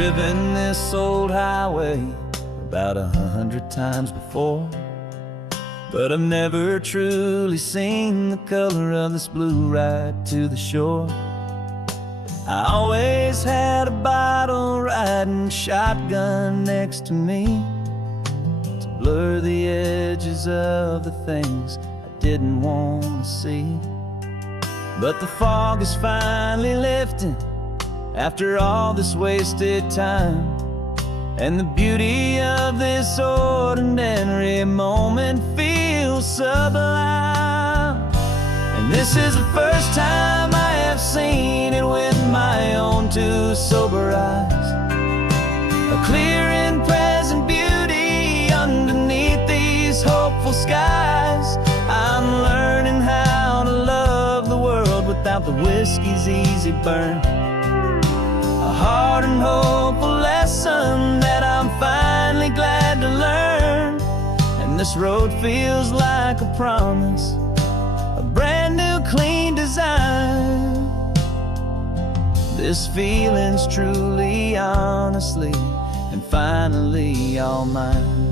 driven this old highway about 100 times before, but I've never truly seen the color of this blue right to the shore. I always had a bottle riding shotgun next to me to blur the edges of the things I didn't want to see. But the fog is finally lifting after all this wasted time, and the beauty of this ordinary moment feels sublime. And this is the first time I have seen it with my own two sober eyes, a clear and present beauty underneath these hopeful skies. I'm learning how to love the world without the whiskey's easy burn, a hard and hopeful lesson that I'm finally glad to learn. And this road feels like a promise, a brand new clean design. This feeling's truly, honestly, and finally all mine.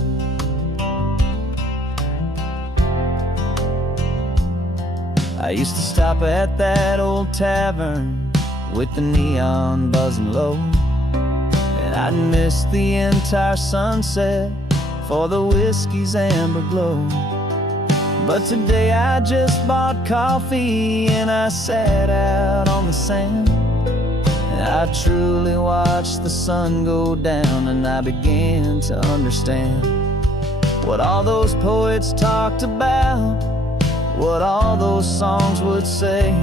I used to stop at that old tavern with the neon buzzing low, and I'd miss the entire sunset for the whiskey's amber glow. But today I just bought coffee and I sat out on the sand, and I truly watched the sun go down, and I began to understand what all those poets talked about, what all those songs would say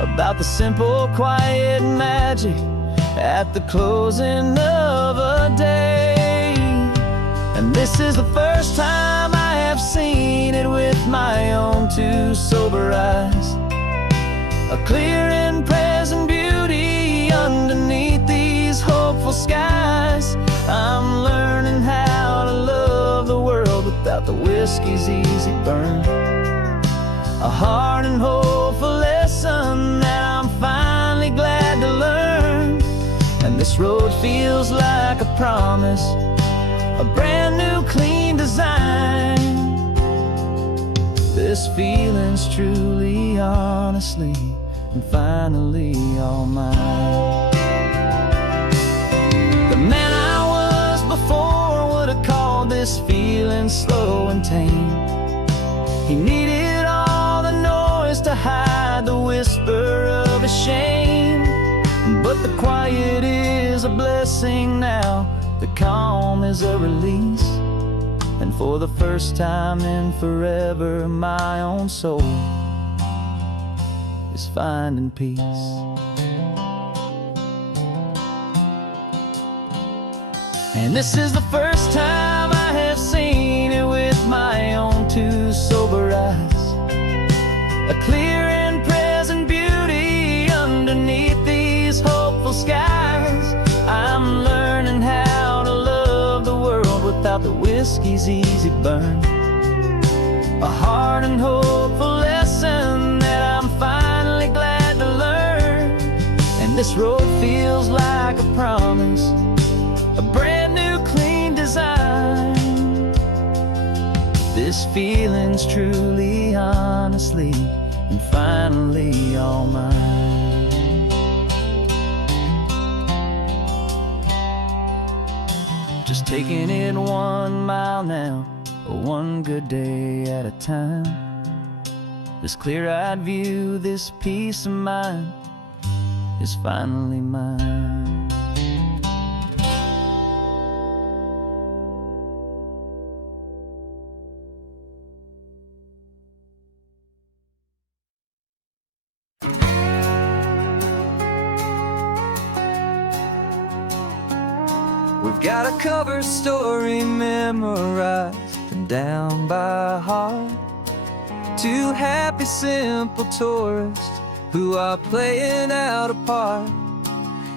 about the simple, quiet magic at the closing of a day. And this is the first time I have seen it with my own two sober eyes, a clear and present beauty underneath these hopeful skies. I'm learning how to love the world without the whiskey's easy burn, a hard and hopeful lesson that I'm finally glad to learn. And this road feels like a promise, a brand new clean design. This feeling's truly, honestly, and finally all mine. The man I was before would have called this feeling slow and tame. He needed all the noise to hide the whisper of his shame, but the quiet is a blessing now, the calm is a release, and for the first time in forever my own soul is finding peace. And this is the first time I have seen it with my own two sober eyes, a clear and present beauty underneath these hopeful skies. I'm learning how to love the world without the whiskey's easy burn, a hard and hopeful lesson that I'm finally glad to learn. And this road feels like a promise, a brand new clean design. This feeling's truly, honestly, and finally all mine. Just taking it 1 mile now, one good day at a time. This clear-eyed view, this peace of mind is finally mine. We've got a cover story memorized and down by heart. Two happy, simple tourists who are playing out a part.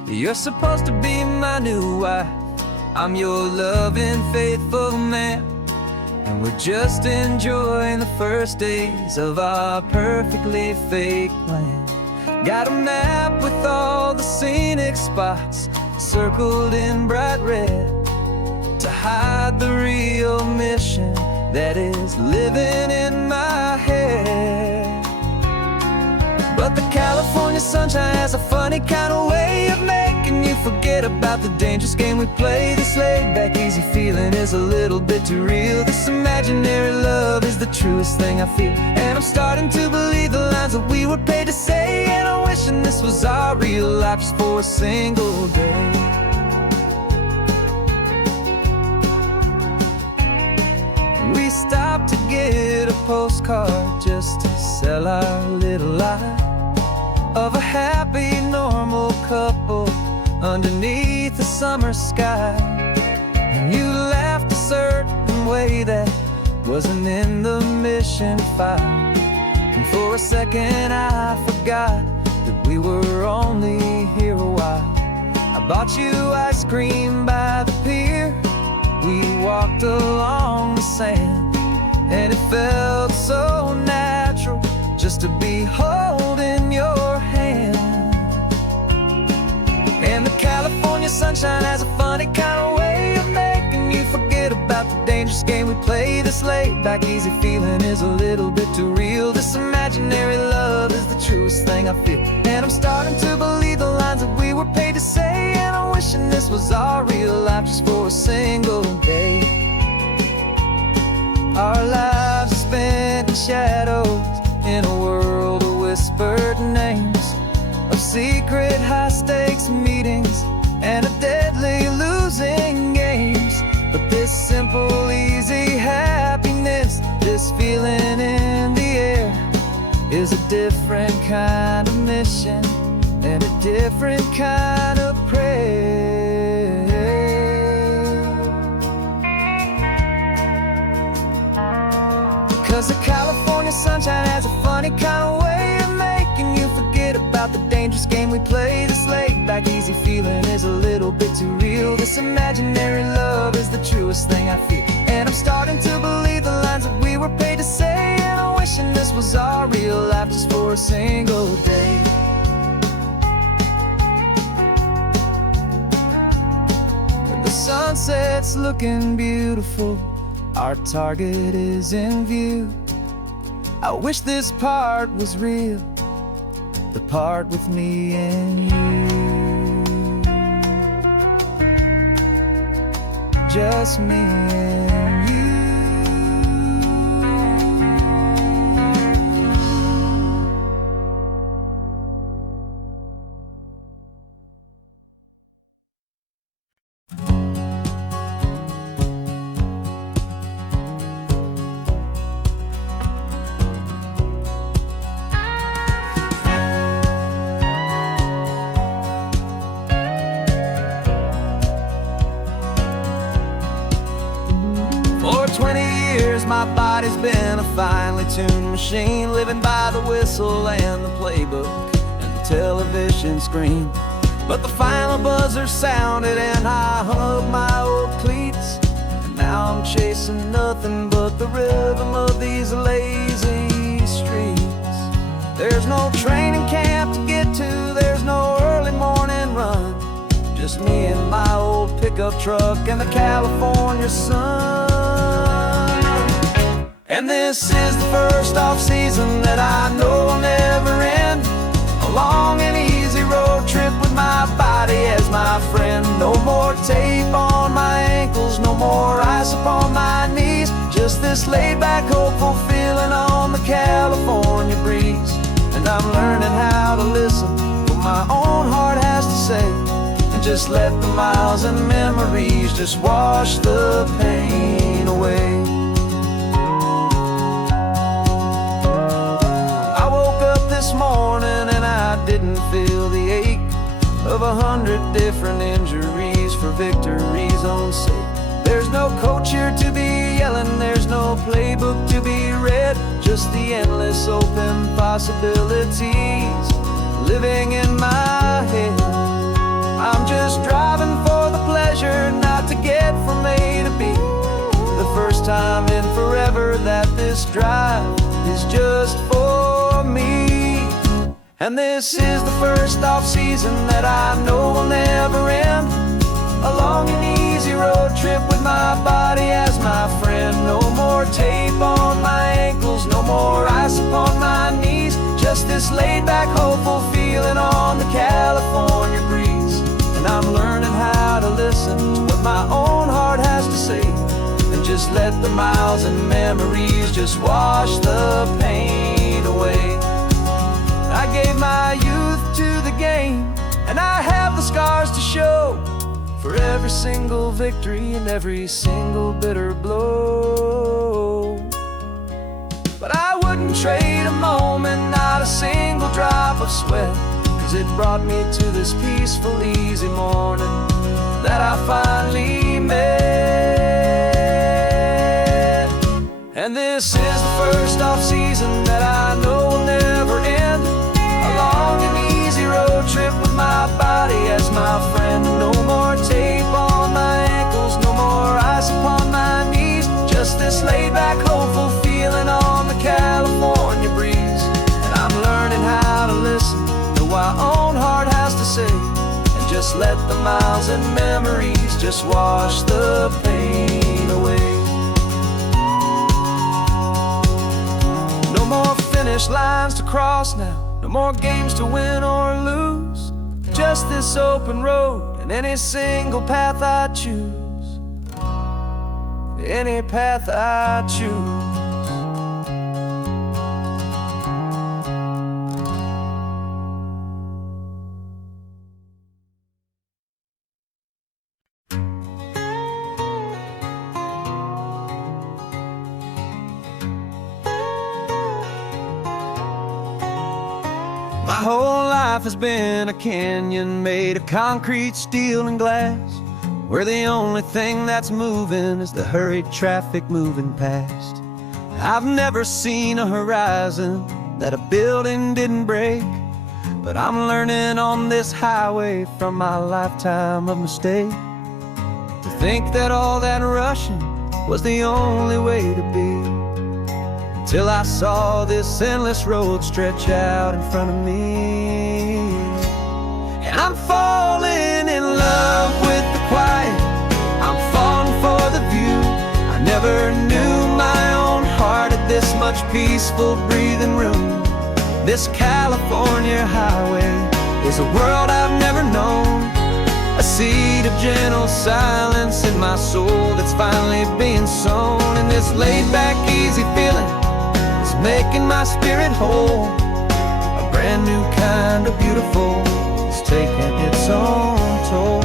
You're supposed to be my new wife, I'm your loving, faithful man, and we're just enjoying the first days of our perfectly fake plan. Got a map with all the scenic spots, circled in bright red to hide the real mission that is living in my head. But the California sunshine has a funny kind of way of making you forget about the dangerous game we play. This laid-back, easy feeling is a little bit too real. This imaginary love is the truest thing I feel. And I'm starting to believe the lines that we were paid to say. And I'm wishing this was our real life just for a single day. We stopped to get a postcard just to sell our little lie of a happy, normal couple underneath the summer sky. And you laughed a certain way that wasn't in the mission file. And for a second I forgot that we were only here a while. I bought you ice cream by the pier. We walked along the sand, and it felt so natural just to be holding your hand. And the California sunshine has a funny kind of way of making you forget about the dangerous game we play. This laid-back, easy feeling is a little bit too real. This imaginary love is the truest thing I feel. And I'm starting to believe the lines that we were paid to say. And I'm wishing this was our real life just for a single day. Our lives are spent in shadows, in a world of whispered names, of secret high-stakes meetings, and of deadly losing games. But this simple, easy happiness, this feeling in the air, is a different kind of mission and a different kind of prayer. 'Cause the California sunshine has a funny kind of way of making you forget about the dangerous game we play. This laid-back, easy feeling is a little bit too real. This imaginary love is the truest thing I feel. And I'm starting to believe the lines that we were paid to say. And I'm wishing this was our real life just for a single day. And the sunset's looking beautiful, our target is in view. I wish this part was real, the part with me and you. Just me and you. For 20 years my body's been a finely tuned machine, living by the whistle and the playbook and the television screen. But the final buzzer sounded and I hung up my old cleats, and now I'm chasing nothing but the rhythm of these lazy streets. There's no training camp to get to, there's no early morning run, just me and my old pickup truck and the California sun. And this is the first off-season that I know will never end. A long and easy road trip with my body as my friend. No more tape on my ankles, no more ice upon my knees. Just this laid-back, hopeful feeling on the California breeze. And I'm learning how to listen what my own heart has to say, and just let the miles and memories just wash the pain away. This morning and I didn't feel the ache of 100 different injuries for victory's own sake. There's no coach here to be yelling, there's no playbook to be read, just the endless open possibilities living in my head. I'm just driving for the pleasure, not to get from A to B. The first time in forever that this drive is just for me. And this is the first off-season that I know will never end. A long and easy road trip with my body as my friend. No more tape on my ankles, no more ice upon my knees. Just this laid-back, hopeful feeling on the California breeze. And I'm learning how to listen to what my own heart has to say, and just let the miles and memories just wash the pain away. I gave my youth to the game, and I have the scars to show for every single victory and every single bitter blow. But I wouldn't trade a moment, not a single drop of sweat, 'cause it brought me to this peaceful, easy morning that I finally met. And this is the first off-season that I know will never end. A long and easy road trip with my body as my friend. No more tape on my ankles, no more ice upon my knees. Just this laid-back, hopeful feeling on the California breeze. And I'm learning how to listen to what my own heart has to say, and just let the miles and memories just wash the pain away. No more finish lines to cross now, no more games to win or lose. Just this open road and any single path I choose. Any path I choose. My whole life has been a canyon made of concrete, steel, and glass, where the only thing that's moving is the hurried traffic moving past. I've never seen a horizon that a building didn't break, but I'm learning on this highway from my lifetime of mistake to think that all that rushing was the only way to be. Till I saw this endless road stretch out in front of me. And I'm falling in love with the quiet, I'm falling for the view. I never knew my own heart had this much peaceful breathing room. This California highway is a world I've never known, a seed of gentle silence in my soul that's finally being sown. And this laid-back, easy feeling making my spirit whole. A brand new kind of beautiful is taking its own toll.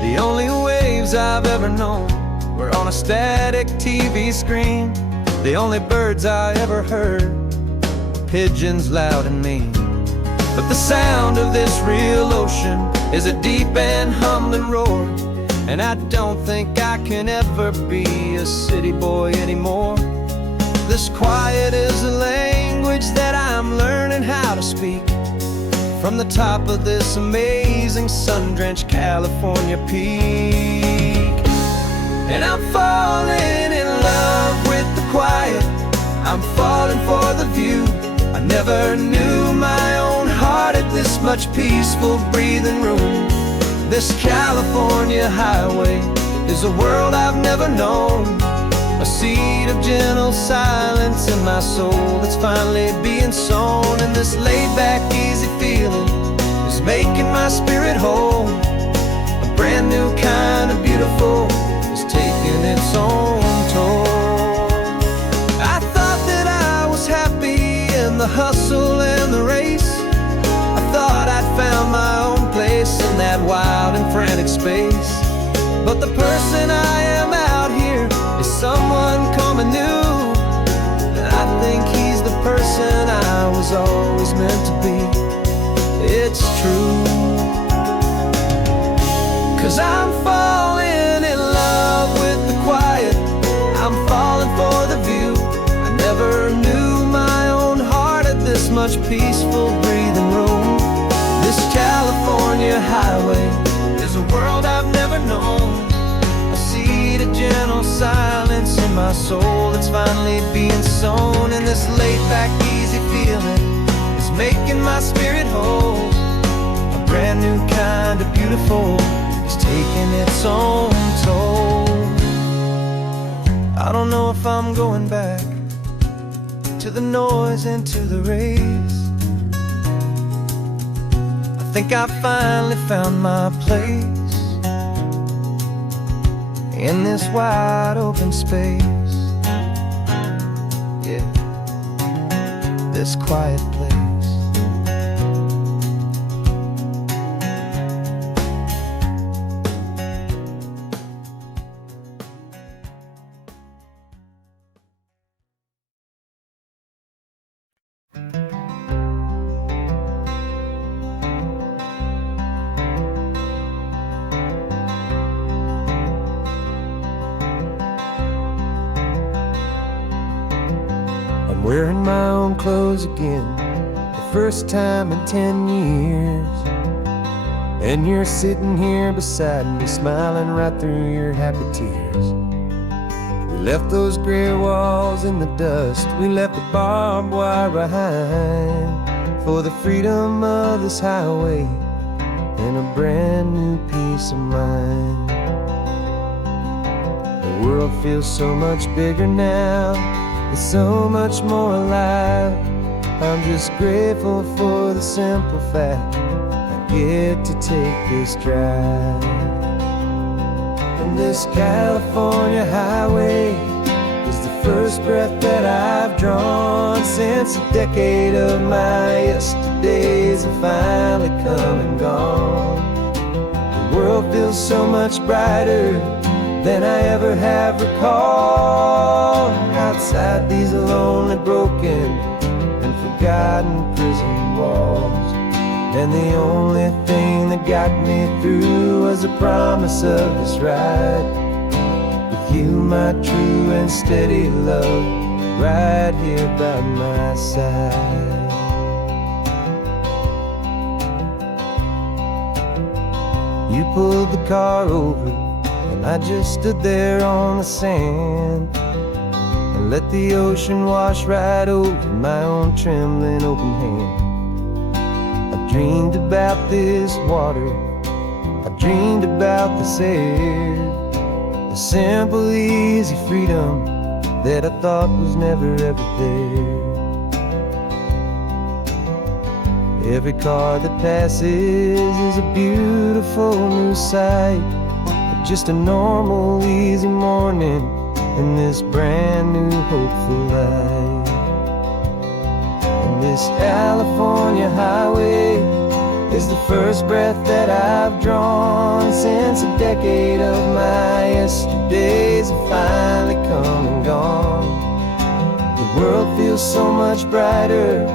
The only waves I've ever known were on a static TV screen. The only birds I ever heard were pigeons loud and mean. But the sound of this real ocean is a deep and humbling roar, and I don't think I can ever be a city boy anymore. This quiet is a language that I'm learning how to speak from the top of this amazing sun-drenched California peak. And I'm falling in love with the quiet, I'm falling for the view. I never knew my own heart had this much peaceful breathing room. This California highway is a world I've never known, a seed of gentle silence in my soul that's finally being sown. And this laid-back, easy feeling is making my spirit whole. A brand new kind of beautiful is taking its own toll. I thought that I was happy in the hustle and the race. I thought I'd found my own place in that wild and frantic space. But the person I am out here is someone coming new, and I think he's the person I was always meant to be. It's true, 'cause I'm falling in love with the quiet, I'm falling for the view. I never knew my own heart had this much peaceful breathing room. This California highway is a world I've never known, a seed of gentle silence in my soul that's finally being sown. And this laid-back, easy feeling is making my spirit whole. A brand new kind of beautiful is taking its own toll. I don't know if I'm going back to the noise and to the race. I think I finally found my place in this wide open space. Yeah, this quiet place. I'm wearing my own clothes again, the first time in 10 years. And you're sitting here beside me, smiling right through your happy tears. We left those gray walls in the dust, we left the barbed wire behind, for the freedom of this highway and a brand new peace of mind. The world feels so much bigger now, it's so much more alive. I'm just grateful for the simple fact I get to take this drive. And this California highway is the first breath that I've drawn since a decade of my yesterdays have finally come and gone. The world feels so much brighter than I ever have recalled. Outside these lonely, broken, and forgotten prison walls. And the only thing that got me through was the promise of this ride with you, my true and steady love, right here by my side. You pulled the car over and I just stood there on the sand and let the ocean wash right over my own trembling open hand. I dreamed about this water, I dreamed about this air, the simple, easy freedom that I thought was never ever there. Every car that passes is a beautiful new sight, just a normal, easy morning in this brand new, hopeful life. And this California highway is the first breath that I've drawn since a decade of my yesterdays have finally come and gone. The world feels so much brighter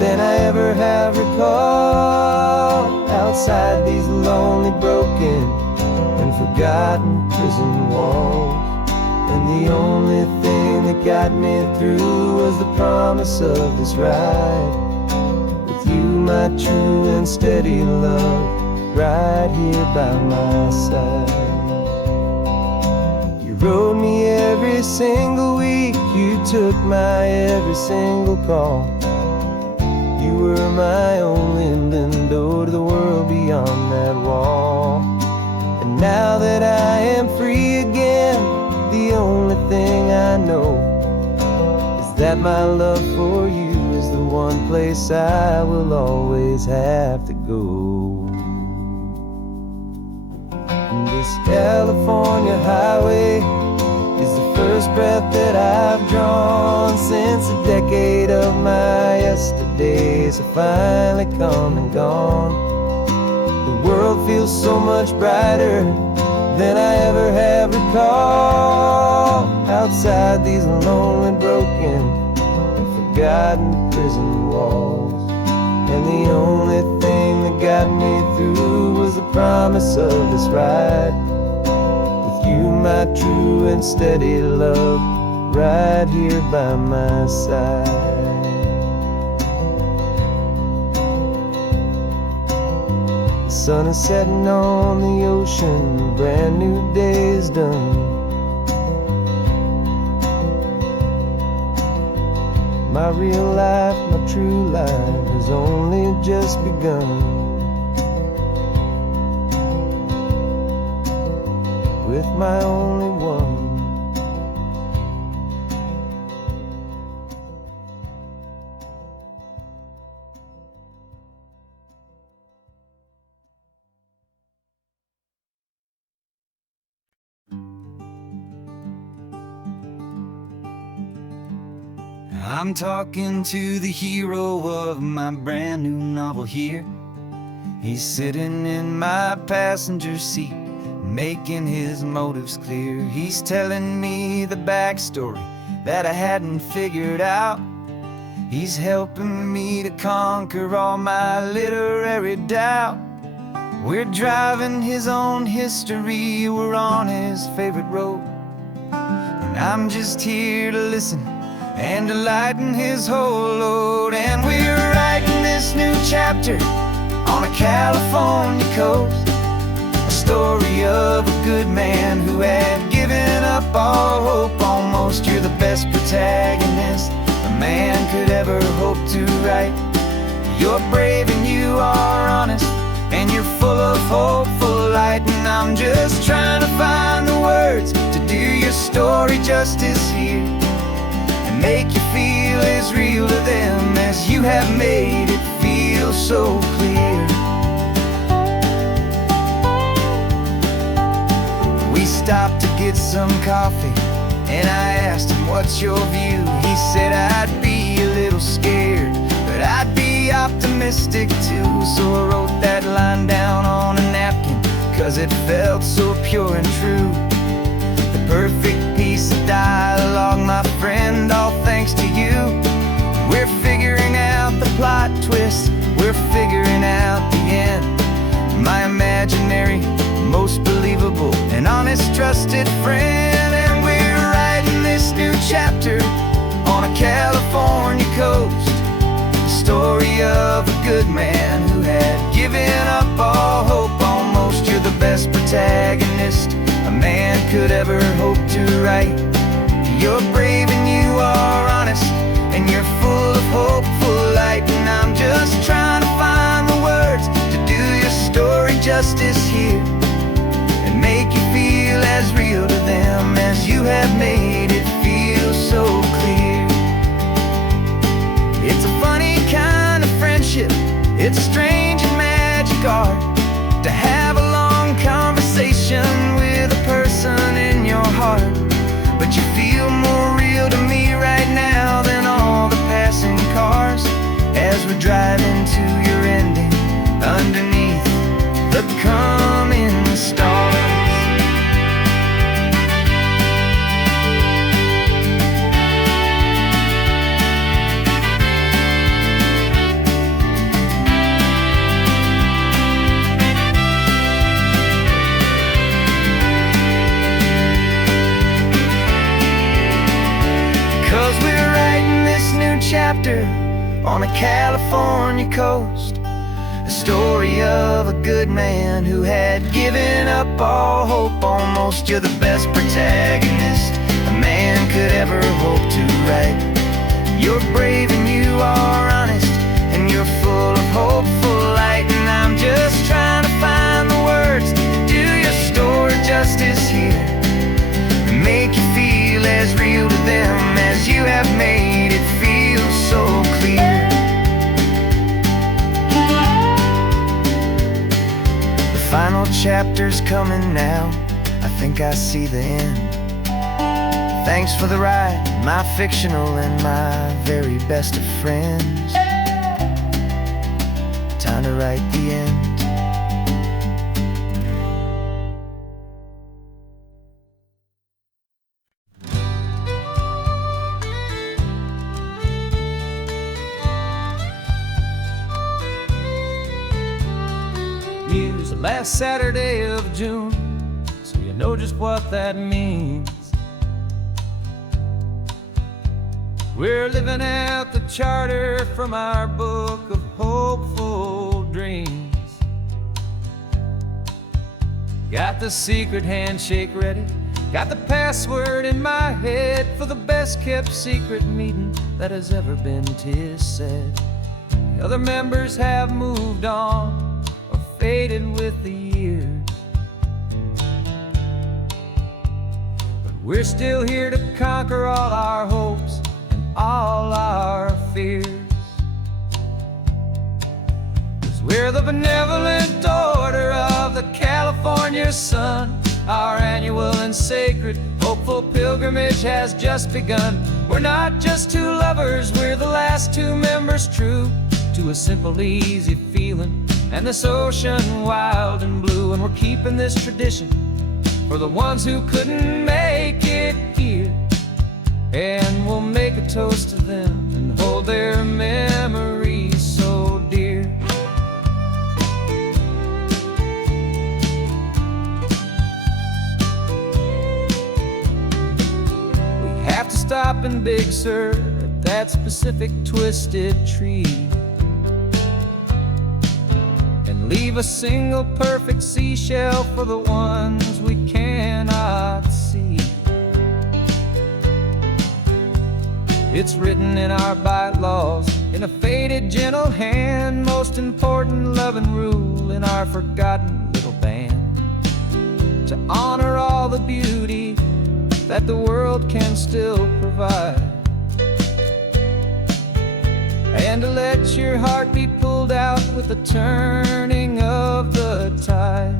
than I ever have recalled. Outside these lonely, broken, and forgotten prison walls. And the only thing that got me through was the promise of this ride with you, my true and steady love, right here by my side. You rode me every single week, you took my every single call. You were my only window to the world beyond that wall. And now that I am free again, the only thing I know is that my love for you is the one place I will always have to go. And this California highway is the first breath that I've drawn since a decade of my yesterdays have finally come and gone. The world feels so much brighter than I ever have recalled. Outside these lonely, broken, and forgotten prison walls. And the only thing that got me through was the promise of this ride with you, my true and steady love, right here by my side. The sun is setting on the ocean, a brand new day is done. My real life, my true life has only just begun. with my only one. I'm talking to the hero of my brand new novel here. He's sitting in my passenger seat, making his motives clear. He's telling me the backstory that I hadn't figured out. He's helping me to conquer all my literary doubt. We're driving his own history, we're on his favorite road, and I'm just here to listen and to lighten his whole load. And we're writing this new chapter on a California coast, a story of a good man who had given up all hope almost. You're the best protagonist a man could ever hope to write. You're brave and you are honest, and you're full of hopeful light. And I'm just trying to find the words to do your story justice here, make you feel as real to them as you have made it feel so clear. We stopped to get some coffee, and I asked him, what's your view? He said, I'd be a little scared, but I'd be optimistic too. So I wrote that line down on a napkin, 'cause it felt so pure and true. The perfect piece of dialogue, my friend, all thanks to you. We're figuring out the plot twist, we're figuring out the end. My imaginary, most believable and honest trusted friend. And we're writing this new chapter on a California coast, the story of a good man who had given up all hope almost. You're the best protagonist a man could ever hope to write. You're brave and you are honest, and you're full of hopeful light. And I'm just trying to find the words to do your story justice here, and make you feel as real to them as you have made it feel so clear. It's a funny kind of friendship, it's strange and magic art to have a long conversation with a person in your heart. But you feel more real to me right now than all the passing cars, as we're driving to your ending underneath the coming stars. 'Cause we're writing this new chapter on a California coast, a story of a good man who had given up all hope almost. You're the best protagonist a man could ever hope to write. You're brave and you are honest, and you're full of hopeful light. And I'm just trying to find the words to do your story justice here, and make you feel as real to them as you have made it feel so clear. The final chapter's coming now, I think I see the end. Thanks for the ride, my fictional and my very best of friends. Time to write the end. Use the last Saturday of June, so you know just what that means. We're living out the charter from our book of hopeful dreams. Got the secret handshake ready, got the password in my head for the best kept secret meeting that has ever been, 'tis said. The other members have moved on or faded with the years. We're still here to conquer all our hopes and all our fears. 'Cause we're the benevolent order of the California sun. Our annual and sacred, hopeful pilgrimage has just begun. We're not just two lovers, we're the last two members true to a simple, easy feeling and this ocean wild and blue. And we're keeping this tradition for the ones who couldn't make it here. And we'll make a toast to them and hold their memories so dear. Stop in Big Sur at that specific twisted tree and leave a single perfect seashell for the ones we cannot see. It's written in our bylaws in a faded gentle hand, most important loving rule in our forgotten little band, to honor all the beauty that the world can still provide, and to let your heart be pulled out with the turning of the tide.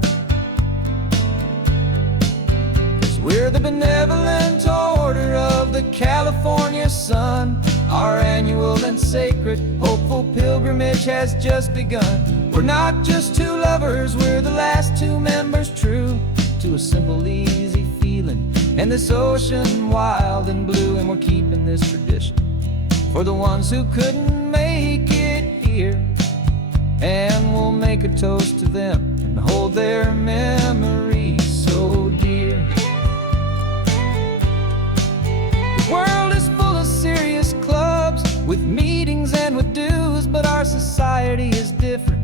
'Cause we're the benevolent order of the California sun. Our annual and sacred, hopeful pilgrimage has just begun. We're not just two lovers, we're the last two members true to a simple, easy feeling and this ocean wild and blue. And we're keeping this tradition for the ones who couldn't make it here. And we'll make a toast to them and hold their memories so dear. The world is full of serious clubs with meetings and with dues, but our society is different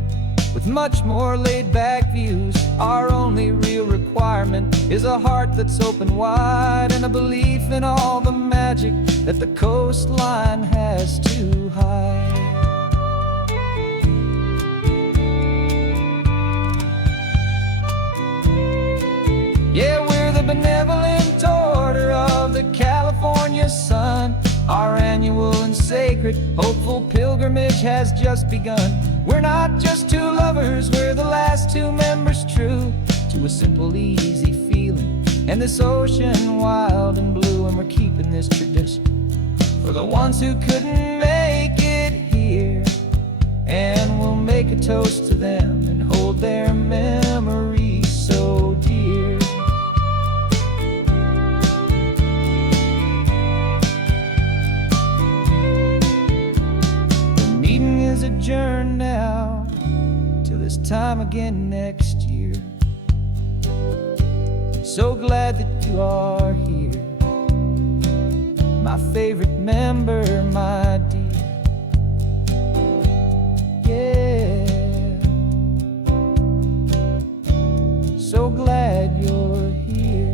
with much more laid-back views. Our only real requirement is a heart that's open wide and a belief in all the magic that the coastline has to hide. Yeah, we're the benevolent order of the California sun. Our annual and sacred, hopeful pilgrimage has just begun. We're not just two lovers, we're the last two members true to a simple, easy feeling and this ocean wild and blue. And we're keeping this tradition for the ones who couldn't make it here. And we'll make a toast to them and hold their memories so dear. The meeting is adjourned now till this time again next year. So glad that you are here, my favorite member, my dear. Yeah, so glad you're here.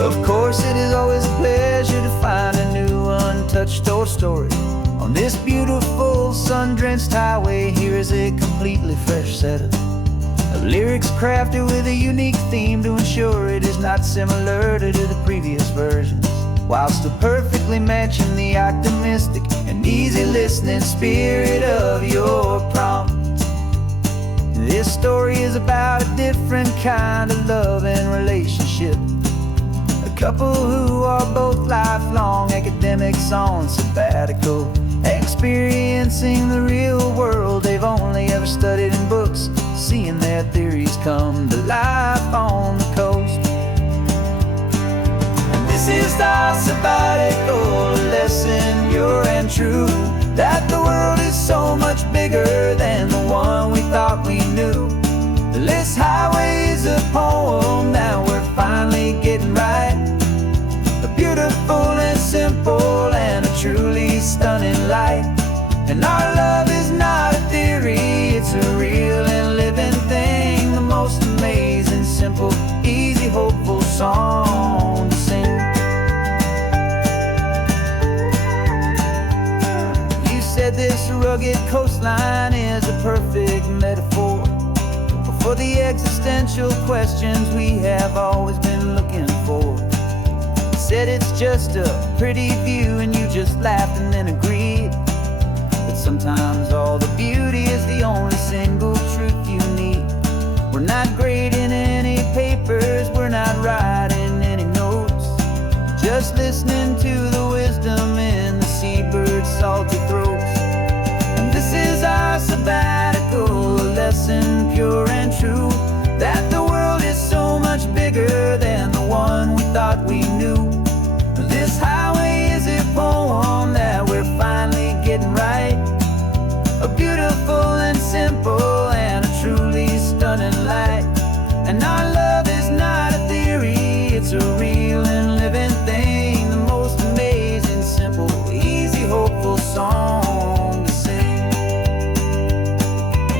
Of course, it is always a pleasure to find a new untouched old story. On this beautiful sun-drenched highway, here is a completely fresh set of lyrics crafted with a unique theme to ensure it is not similar to the previous versions, while still perfectly matching the optimistic and easy listening spirit of your prompt. This story is about a different kind of love and relationship. A couple who are both lifelong academics on sabbatical, experiencing the real world they've only ever studied in books, seeing their theories come to life on the coast. And this is our sabbatical lesson, pure and true, that the world is so much bigger than the one we thought we knew. This highway is a poem that we're finally getting right, a beautiful and simple and a truly stunning light. And our love is not a theory, it's a real and living thing, the most amazing, simple, easy, hopeful song to sing. You said this rugged coastline is a perfect metaphor for the existential questions we have always been looking for. Said it's just a pretty view and you just laughed and then agreed. But sometimes all the beauty is the only single truth you need. We're not grading any papers, we're not writing any notes, just listening to the wisdom in the seabird's salty throats. And this is our sabbatical, a lesson pure and true, that the world is so much bigger than the one we thought we knew. This highway is a poem that we're finally getting right, a beautiful and simple and a truly stunning light. And our love is not a theory, it's a real and living thing, the most amazing, simple, easy, hopeful song to sing.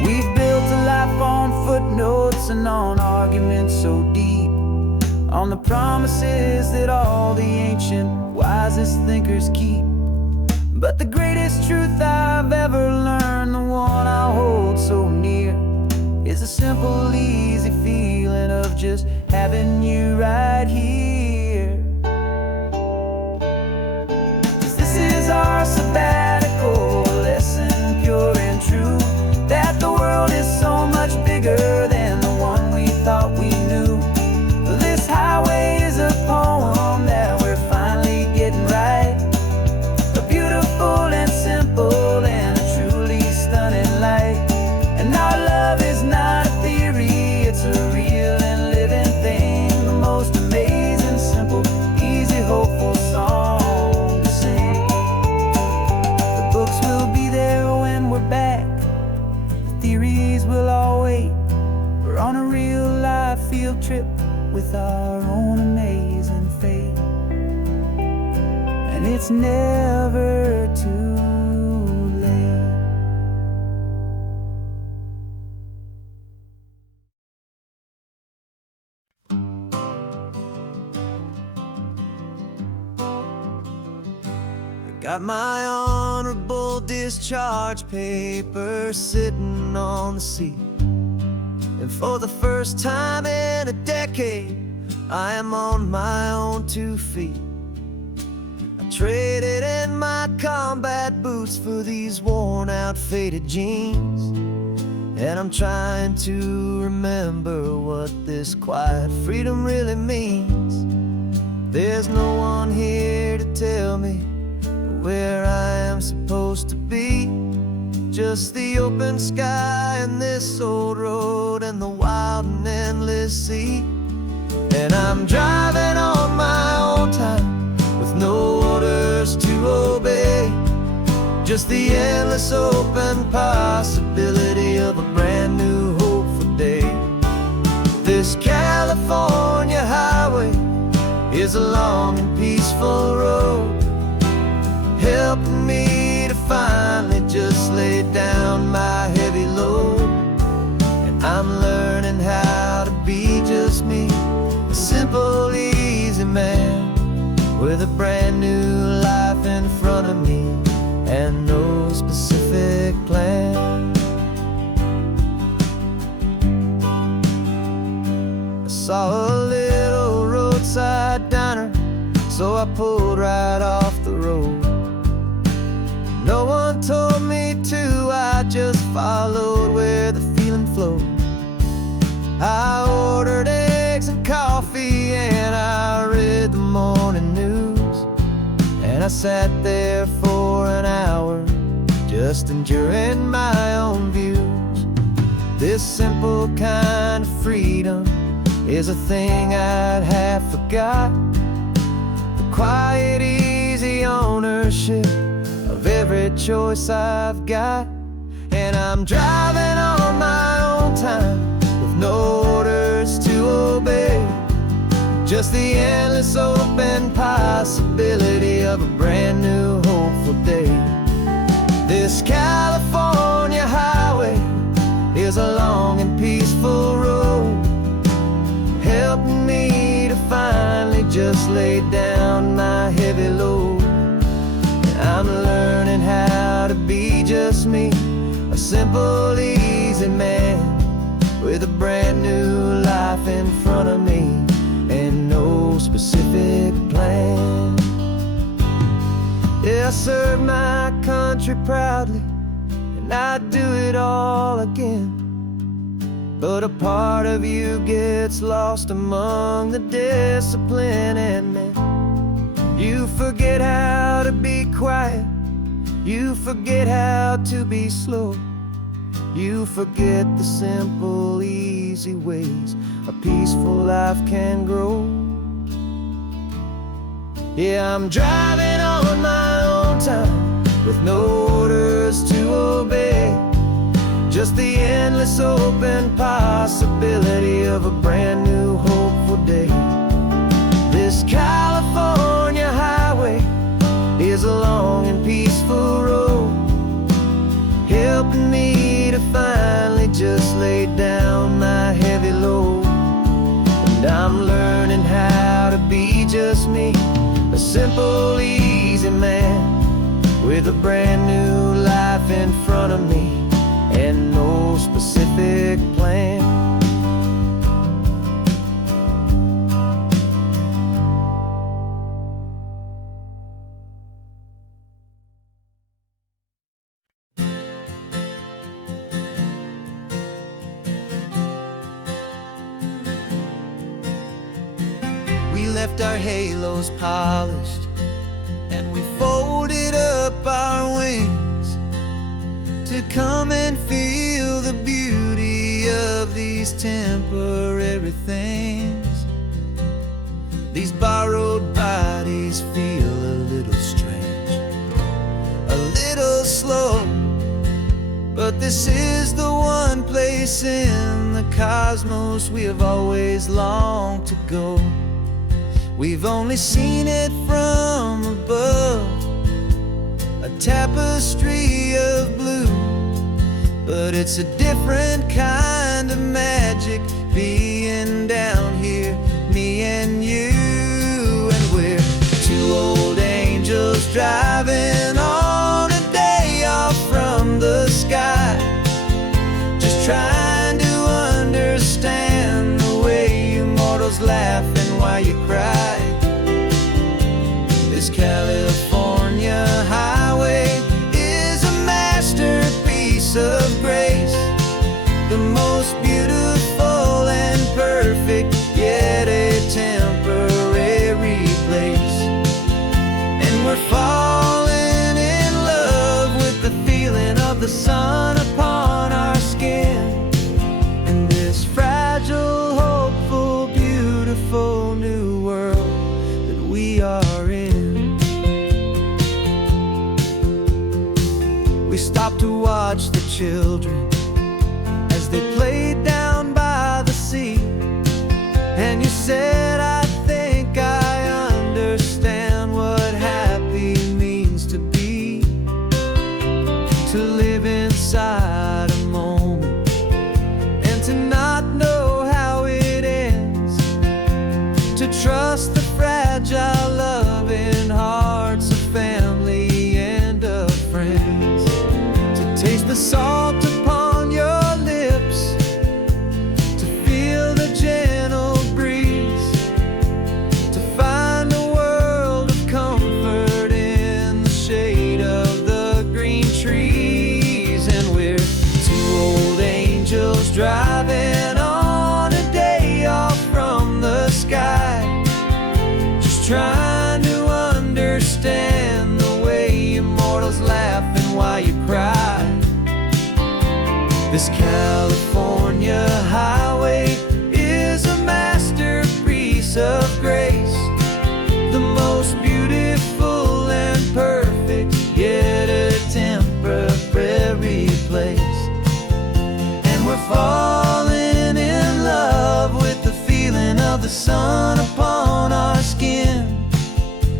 We've built a life on footnotes and on arguments so deep, on the promises that all the ancient, wisest thinkers keep. But the greatest truth I've ever learned, the one I hold so near, is a simple, easy feeling of just having you right here. 'Cause this is our sabbatical, lesson pure and true, that the world is so much bigger than the one we thought we knew. This highway is a poem that we're finally getting right, a beautiful and simple and a truly stunning light. And our love is not a theory, it's a real and living thing, the most amazing, simple, easy, hopeful song to sing. The books will be there when we're back, the theories will all wait. We're on a real life field trip with our own amazing fate, and it's never too late. I got my honorable discharge paper sitting on the seat, and for the first time in a decade, I am on my own 2 feet. I traded in my combat boots for these worn out, faded jeans, and I'm trying to remember what this quiet freedom really means. There's no one here to tell me where I am supposed to be, just the open sky and this old road and the wild and endless sea. And I'm driving on my own time with no orders to obey, just the endless open possibility of a brand new hopeful day. This California highway is a long and peaceful road, helping me to finally just lay down my heavy load. And I'm learning how to be just me, a simple, easy man with a brand new life in front of me and no specific plan. I saw a little roadside diner, so I pulled right off the road. No one told me to, I just followed where the feeling flowed. I ordered eggs and coffee and I read the morning news, and I sat there for an hour just enduring my own views. This simple kind of freedom is a thing I'd have forgot, the quiet, easy ownership of every choice I've got. And I'm driving on my own time with no orders to obey, just the endless open possibility of a brand new hopeful day. This California highway is a long and peaceful road, helping me to find just laid down my heavy load. I'm learning how to be just me, a simple, easy man with a brand new life in front of me and no specific plan. Yeah, I serve my country proudly and I'd do it all again. But a part of you gets lost among the discipline, and then you forget how to be quiet, you forget how to be slow, you forget the simple, easy ways a peaceful life can grow. Yeah, I'm driving on my own time with no orders to obey, just the endless open possibility of a brand new hopeful day. This California highway is a long and peaceful road, helping me to finally just lay down my heavy load. And I'm learning how to be just me, a simple, easy man with a brand new life in front of me and no specific plan. We left our halos polished and we folded up our wings to come and feel the beauty of these temporary things. These borrowed bodies feel a little strange, a little slow, but this is the one place in the cosmos we have always longed to go. We've only seen it from above, a tapestry of blue, but it's a different kind of magic being down here, me and you. And we're two old angels driving on a day off from the sky, just trying to understand the way you mortals laugh and why you cry. This California highway is a masterpiece of grace, the most beautiful and perfect, yet a temporary place. And we're falling in love with the feeling of the sun upon our skin, in this fragile, hopeful, beautiful new world that we are in. We stopped to watch the children as they played down by the sea, and you said, I think I understand what happy means to be, to live inside a moment and to not know how it ends, to trust the fragile loving hearts of family and of friends, to taste the salt upon your lips, to feel the gentle breeze, to find a world of comfort in the shade of the green trees. And we're two old angels driving on a day off from the sky, just trying to understand the way immortals laugh and why you cry. This California highway is a masterpiece of grace, the most beautiful and perfect, yet a temporary place. And we're falling in love with the feeling of the sun upon our skin,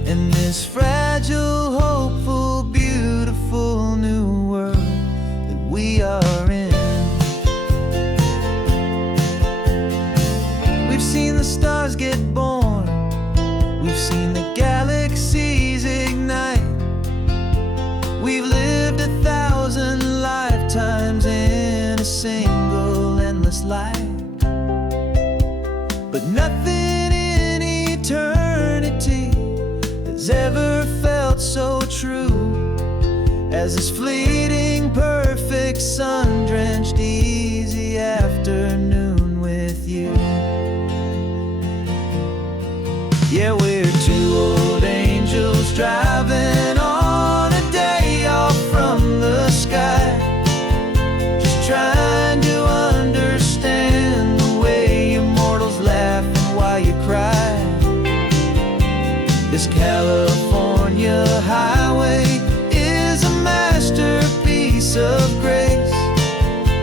in this fragile, hopeful, beautiful new world that we are in. has ever felt so true as this fleeting, perfect, sun-drenched, easy afternoon with you. Yeah, we're two old angels driving on a day off from the sky, just trying to understand the way you mortals laugh and why you cry. This California highway is a masterpiece of grace,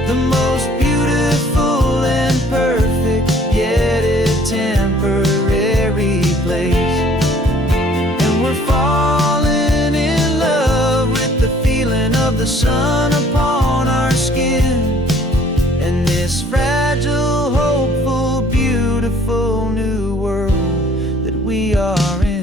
the most beautiful and perfect, yet a temporary place. And we're falling in love with the feeling of the sun upon our skin, and this fragile, hopeful, beautiful new world that we are in.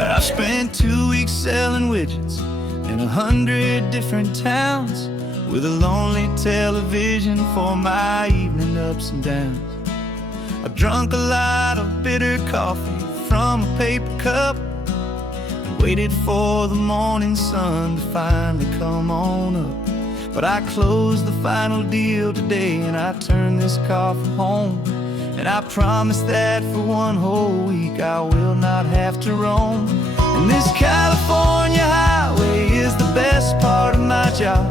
I spent 2 weeks selling widgets in 100 different towns, with a lonely television for my evening ups and downs. I drunk a lot of bitter coffee from a paper cup and waited for the morning sun to finally come on up. But I closed the final deal today, and I turned this car from home. And I promise that for one whole week I will not have to roam. And this California highway is the best part of my job.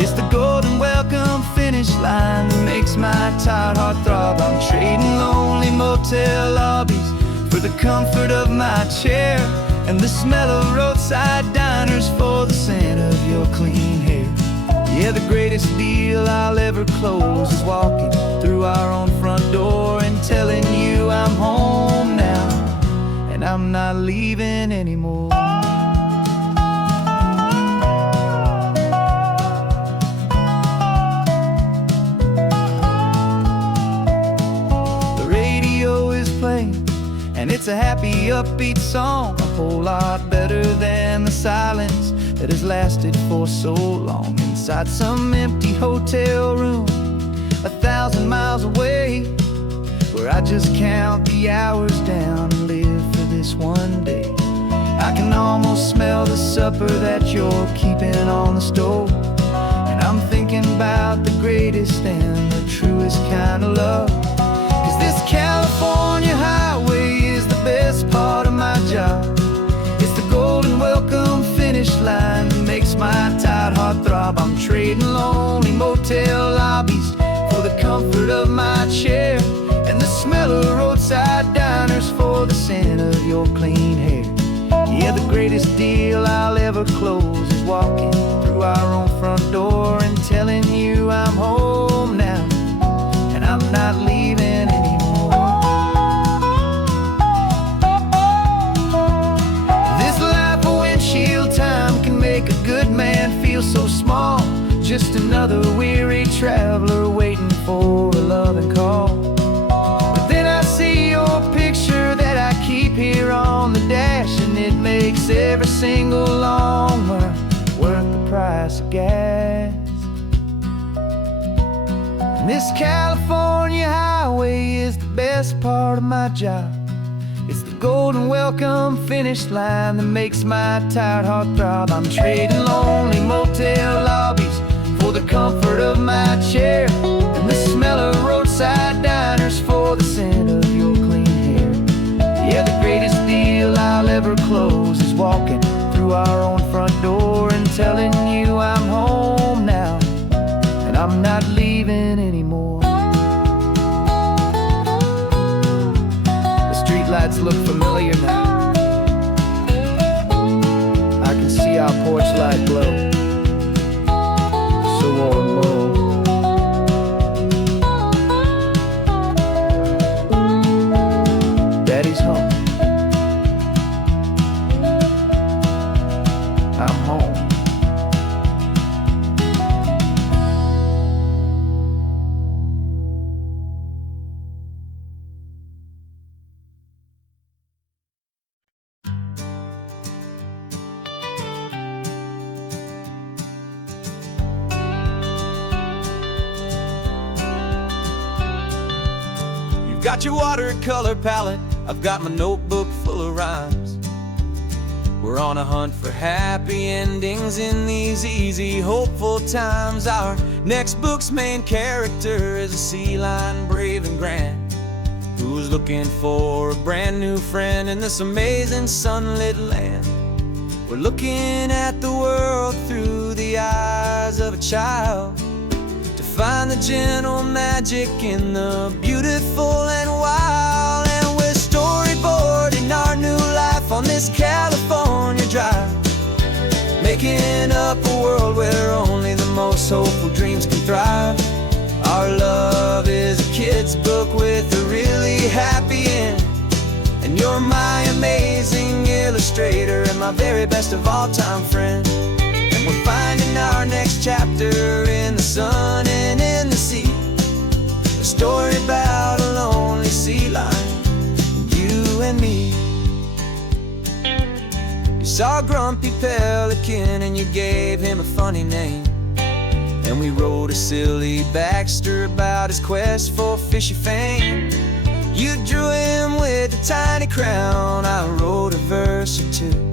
It's the golden welcome finish line that makes my tired heart throb. I'm trading lonely motel lobbies for the comfort of my chair, and the smell of roadside diners for the scent of your clean hair. Yeah, the greatest deal I'll ever close is walking through our own front door and telling you I'm home now, and I'm not leaving anymore. The radio is playing, and it's a happy, upbeat song, a whole lot better than the silence that has lasted for so long inside some empty hotel room 1,000 miles away, where I just count the hours down and live for this one day. I can almost smell the supper that you're keeping on the stove, and I'm thinking about the greatest and the truest kind of love. 'Cause this California highway is the best part of my job. It's the golden welcome finish line that makes my tired heart throb. I'm trading lonely motel lobbies for the comfort of my chair, and the smell of roadside diners for the scent of your clean hair. Yeah, the greatest deal I'll ever close is walking through our own front door and telling you I'm home now, and I'm not leaving anymore. This life of windshield time can make a good man feel so small, just another weary traveler waiting for a loving call. But then I see your picture that I keep here on the dash, and it makes every single long mile worth the price of gas. And this California highway is the best part of my job. It's the golden welcome finish line that makes my tired heart throb. I'm trading lonely motel lobbies for the comfort of my chair, and the smell of roadside diners for the scent of your clean hair. Yeah, the greatest deal I'll ever close is walking through our own front door and telling you I'm home now, and I'm not leaving anymore. The streetlights look familiar now. I can see our porch light glow, so warm, got your watercolor palette, I've got my notebook full of rhymes. We're on a hunt for happy endings in these easy, hopeful times. Our next book's main character is a sea lion, brave and grand, who's looking for a brand new friend in this amazing sunlit land. We're looking at the world through the eyes of a child, to find the gentle magic in the beautiful and wild. And we're storyboarding our new life on this California drive, making up a world where only the most hopeful dreams can thrive. Our love is a kid's book with a really happy end, and you're my amazing illustrator and my very best of all time friend. And we're finding our next chapter in the sun and in the sea, a story about a lonely sea lion, you and me. You saw a grumpy pelican and you gave him a funny name, and we wrote a silly Baxter about his quest for fishy fame. You drew him with a tiny crown, I wrote a verse or two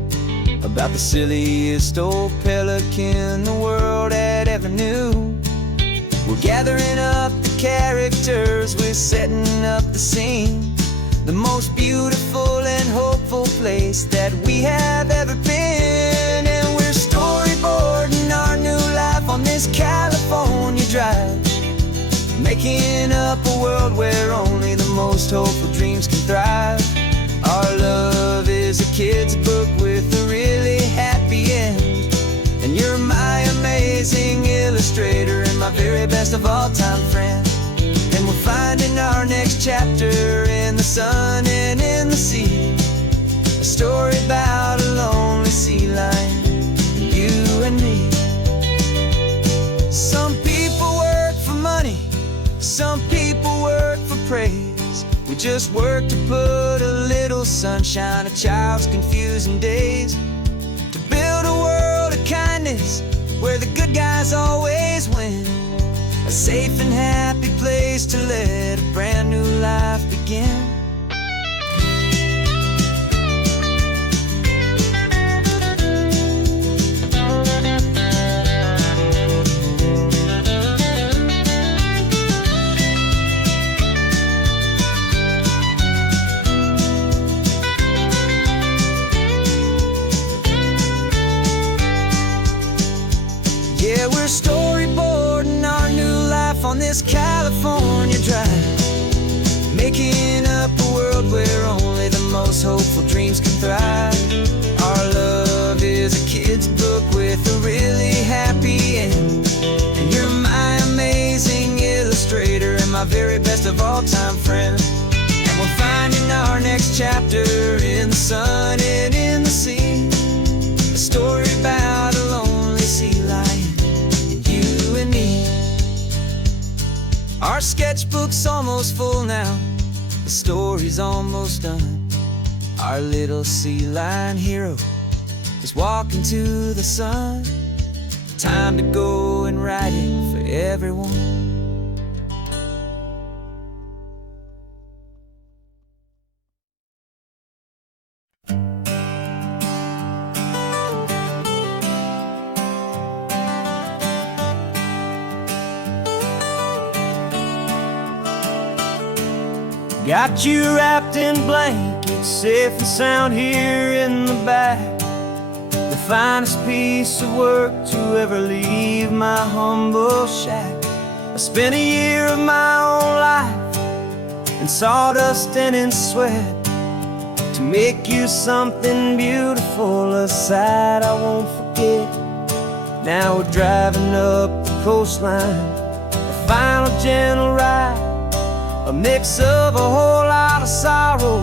about the silliest old pelican the world had ever knew. We're gathering up the characters, we're setting up the scene, the most beautiful and hopeful place that we have ever been. And we're storyboarding our new life on this California drive, making up a world where only the most hopeful dreams can thrive. Our love is a kid's book with a really happy end, and you're my amazing illustrator and my very best of all time friend. And we're finding our next chapter in the sun and in the sea, a story about a lonely sea lion, you and me. Some people work for money, some people work for praise. We just work to put a little sunshine in a child's confusing days, to build a world of kindness where the good guys always win, a safe and happy place to let a brand new life begin. Yeah, we're storyboarding our new life on this California drive, making up a world where only the most hopeful dreams can thrive. Our love is a kid's book with a really happy end, and you're my amazing illustrator and my very best of all time friend. And we're finding our next chapter in the sun and in the sea, a story about a lonely sea lion, and me. Our sketchbook's almost full now, the story's almost done. Our little sea lion hero is walking to the sun. Time to go and write it for everyone. Got you wrapped in blankets, safe and sound here in the back, the finest piece of work to ever leave my humble shack. I spent a year of my own life in sawdust and in sweat to make you something beautiful, a sight I won't forget. Now we're driving up the coastline, a final gentle ride, a mix of a whole lot of sorrow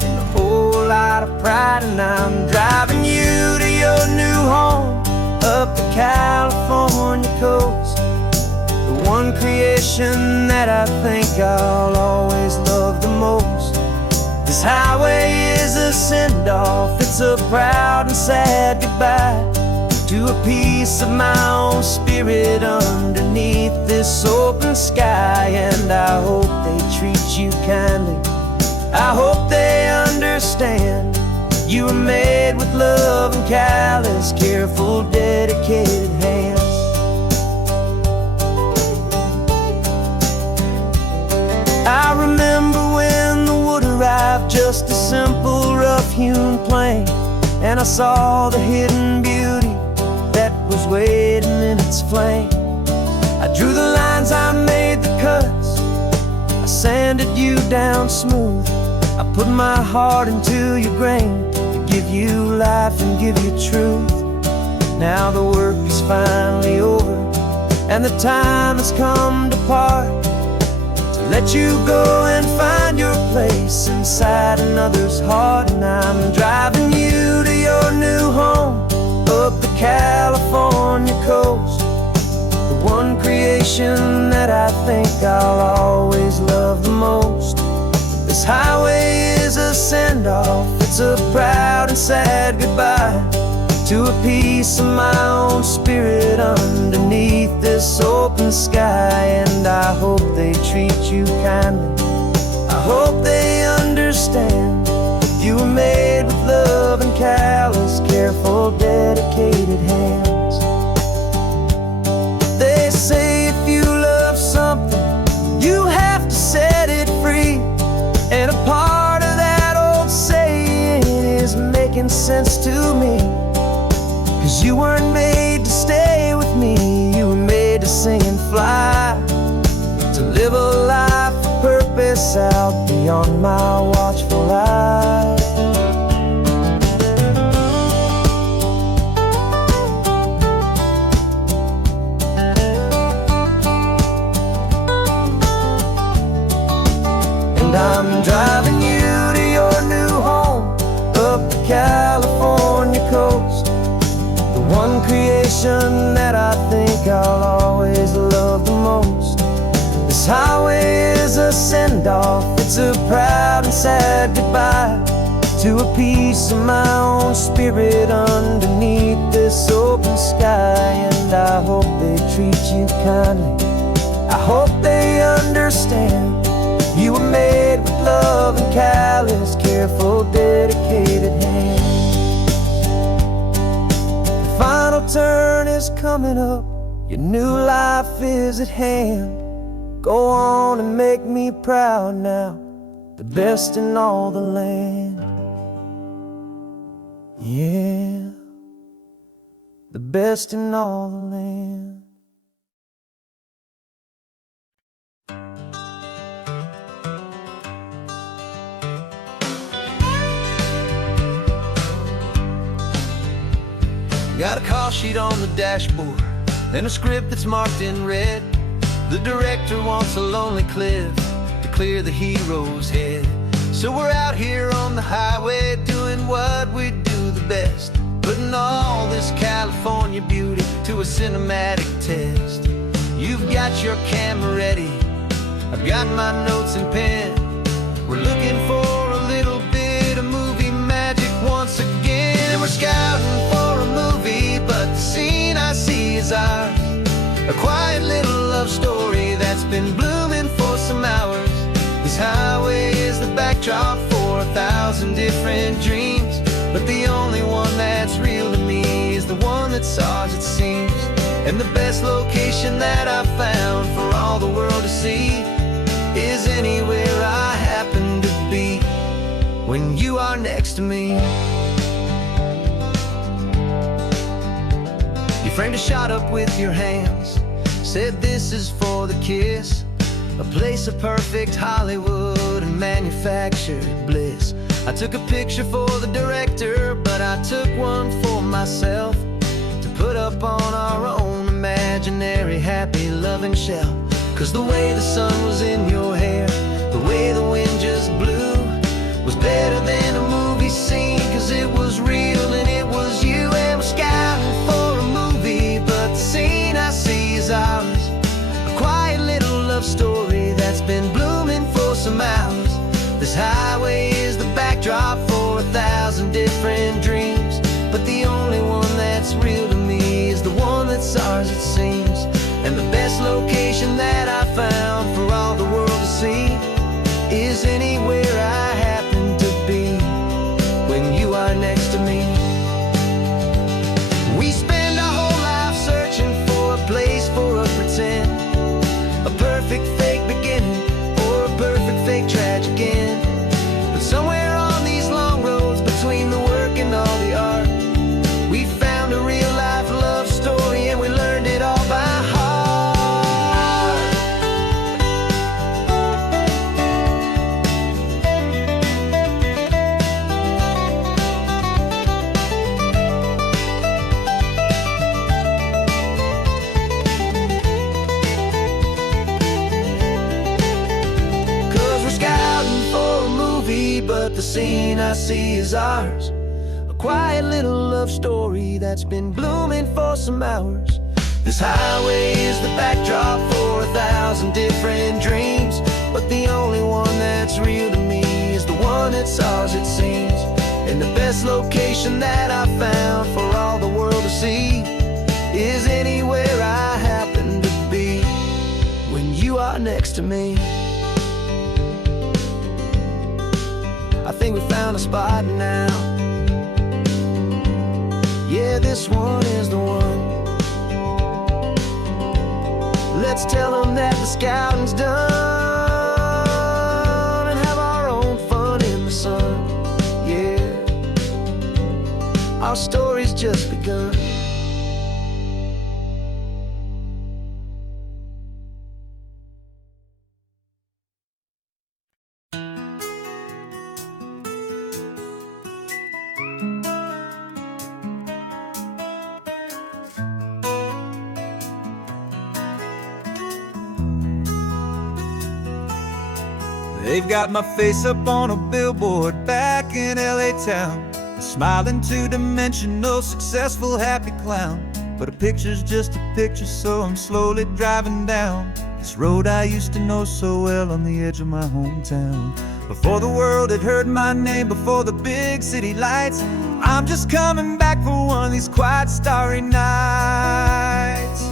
and a whole lot of pride. And I'm driving you to your new home up the California coast, the one creation that I think I'll always love the most. This highway is a send-off, it's a proud and sad goodbye to a piece of my own spirit underneath this open sky. And I hope they treat you kindly. I hope they understand you were made with love and callous, careful, dedicated hands. I remember when the wood arrived, just a simple rough-hewn plank, and I saw the hidden beauty that was waiting in its flame. I drew the lines, I made the cuts, I sanded you down smooth. I put my heart into your grain to give you life and give you truth. Now the work is finally over, and the time has come to part, to let you go and find your place inside another's heart. And I'm driving you to your new home, up the California coast, the one creation that I think I'll always love the most. This highway is a send-off, it's a proud and sad goodbye to a piece of my own spirit underneath this open sky. And I hope they treat you kindly, I hope they understand you were made with love and callous, careful, dedicated hands. They say if you love something, you have to set it free. And a part of that old saying is making sense to me. 'Cause you weren't made to stay with me, you were made to sing and fly, to live a life of purpose out beyond my watchful eye. And I'm driving you to your new home, up the California coast, the one creation that I think I'll always love the most. This highway is a send-off, it's a proud and sad goodbye to a piece of my own spirit underneath this open sky. And I hope they treat you kindly, I hope they understand you were made with love and callous, careful, dedicated hands. The final turn is coming up, your new life is at hand. Go on and make me proud now, the best in all the land. Yeah, the best in all the land. Got a call sheet on the dashboard and a script that's marked in red. The director wants a lonely cliff to clear the hero's head. So we're out here on the highway doing what we do the best, putting all this California beauty to a cinematic test. You've got your camera ready, I've got my notes and pen. We're looking for a little bit of movie magic once again. And we're scouting for a movie, but the scene I see is ours, a quiet little love story that's been blooming for some hours. This highway is the backdrop for 1,000 different dreams, but the only one that's real to me is the one that's ours, it seems. And the best location that I've found for all the world to see is anywhere I happen to be when you are next to me. You framed a shot up with your hands, said this is for the kiss, a place of perfect Hollywood and manufactured bliss. I took a picture for the director, but I took one for myself to put up on our own imaginary happy loving shelf. 'Cause the way the sun was in your hair, the way the wind just blew, was better than a movie scene. 'Cause it was real and it was you. And we're scouting for a movie, but the scene I see is ours, a quiet little love story that's been blooming for some hours. This highway is the backdrop for 1,000 different dreams, but the only one that's real to me is the one that's ours, it seems. And the best location the scene I see is ours. A quiet little love story that's been blooming for some hours. This highway is the backdrop for 1,000 different dreams, but the only one that's real to me is the one that's ours, it seems. And the best location that I found for all the world to see is anywhere I happen to be when you are next to me. I think we found a spot now. Yeah, this one is the one. Let's tell them that the scouting's done and have our own fun in the sun. Yeah, our story's just begun. They've got my face up on a billboard back in LA town, a smiling two-dimensional, successful, happy clown. But a picture's just a picture, so I'm slowly driving down this road I used to know so well on the edge of my hometown. Before the world had heard my name, before the big city lights, I'm just coming back for one of these quiet, starry nights.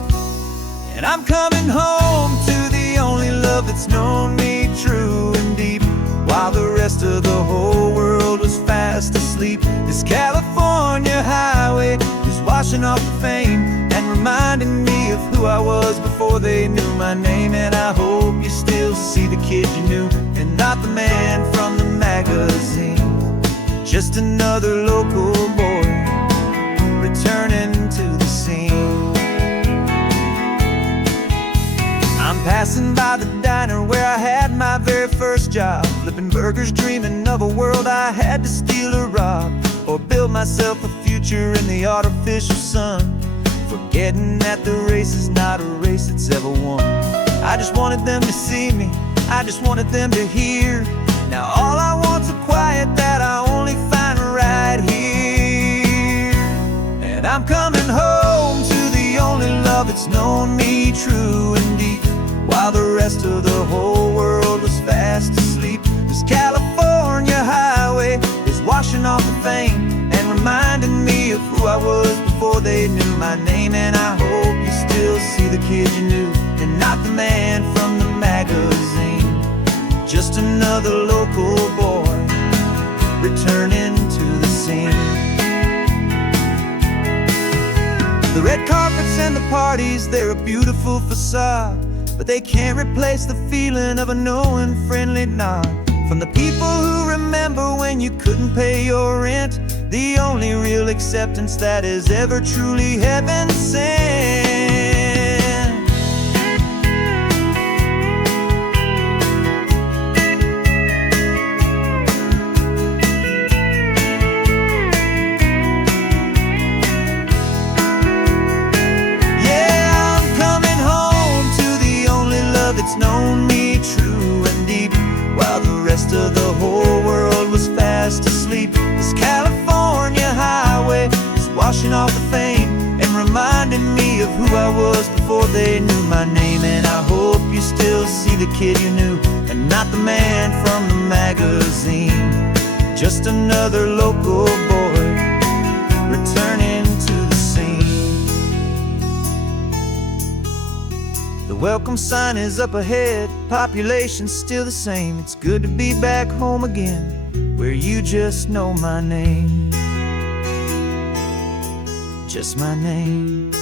And I'm coming home to the only love that's known me true and deep, while the rest of the whole world was fast asleep. This California highway is washing off the fame and reminding me of who I was before they knew my name. And I hope you still see the kid you knew, and not the man from the magazine. Just another local boy returning to the scene. I'm passing by the diner where I had my very first job, flipping burgers, dreaming of a world I had to steal or rob, or build myself a future in the artificial sun, forgetting that the race is not a race that's ever won. I just wanted them to see me, I just wanted them to hear. Now all I want's a quiet that I only find right here. And I'm coming home to the only love that's known me true and deep, while the rest of the whole world was fast asleep. This California highway is washing off the fame and reminding me of who I was before they knew my name. And I hope you still see the kid you knew, and not the man from the magazine. Just another local boy returning to the scene. The red carpets and the parties, they're a beautiful facade, but they can't replace the feeling of a knowing, friendly nod from the people who remember when you couldn't pay your rent. The only real acceptance that is ever truly heaven sent. It's known me true and deep, while the rest of the whole world was fast asleep. This California highway is washing off the fame and reminding me of who I was before they knew my name. And I hope you still see the kid you knew, and not the man from the magazine. Just another local boy returning to the scene. The welcome sign is up ahead, population's still the same. It's good to be back home again, where you just know my name. Just my name.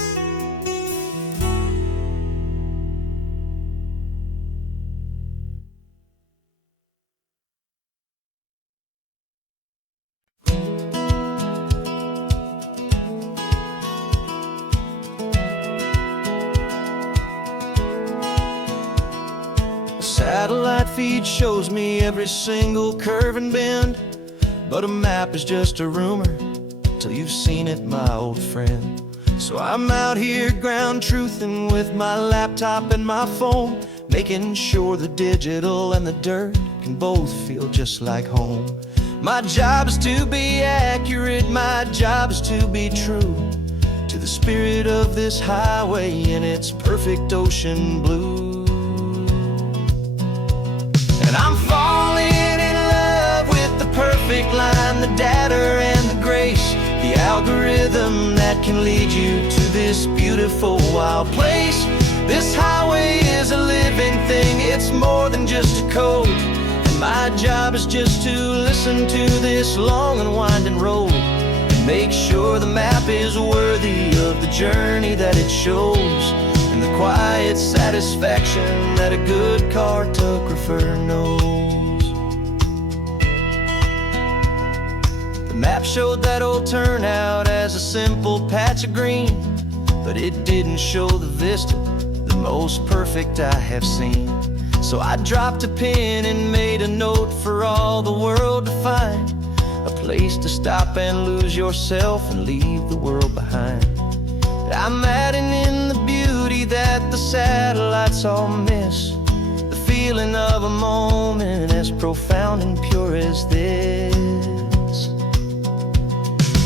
Satellite feed shows me every single curve and bend, but a map is just a rumor till you've seen it, my old friend. So I'm out here ground truthing with my laptop and my phone, making sure the digital and the dirt can both feel just like home. My job is to be accurate, my job is to be true to the spirit of this highway in its perfect ocean blue. And I'm falling in love with the perfect line, the data and the grace, the algorithm that can lead you to this beautiful wild place. This highway is a living thing, it's more than just a code. And my job is just to listen to this long and winding road and make sure the map is worthy of the journey that it shows, and the quiet satisfaction that a good cartographer knows. The map showed that old turnout as a simple patch of green, but it didn't show the vista, the most perfect I have seen. So I dropped a pin and made a note for all the world to find, a place to stop and lose yourself and leave the world behind. I'm adding in the beauty that the satellites all miss, the feeling of a moment as profound and pure as this.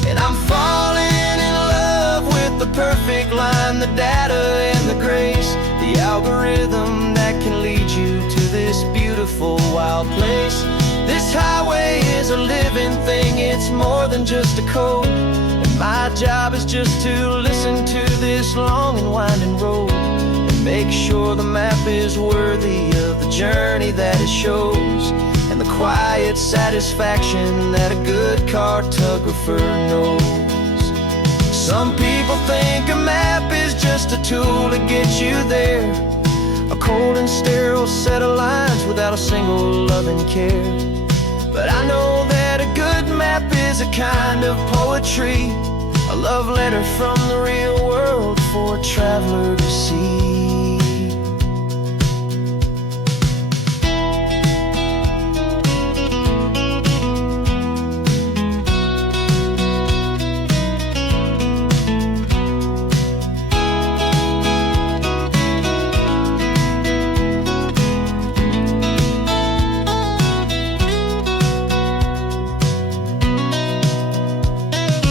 And I'm falling in love with the perfect line, the data and the grace, the algorithm that can lead you to this beautiful wild place. This highway is a living thing, it's more than just a code. And my job is just to listen to this long and winding road and make sure the map is worthy of the journey that it shows, and the quiet satisfaction that a good cartographer knows. Some people think a map is just a tool to get you there, a cold and sterile set of lines without a single loving care. But I know that a good map is a kind of poetry, a love letter from the real world for a traveler to see.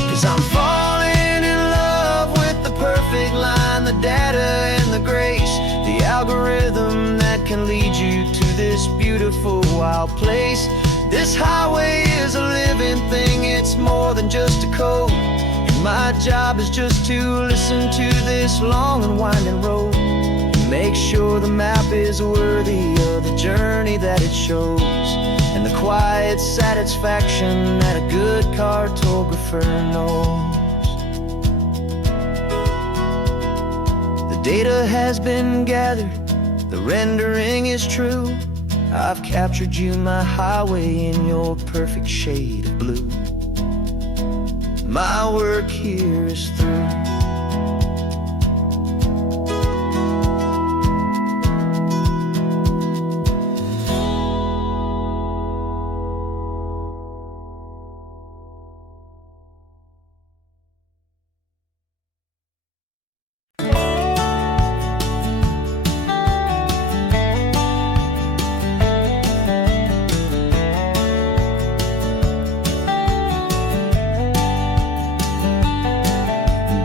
'Cause I'm falling in love with the perfect line, the data and the grace, the algorithm that can lead you to this beautiful wild place. This highway is a living thing, it's more than just a code. And my job is just to listen to this long and winding road and make sure the map is worthy of the journey that it shows, and the quiet satisfaction that a good cartographer knows. The data has been gathered, the rendering is true. I've captured you, my highway, in your perfect shade of blue. My work here is through.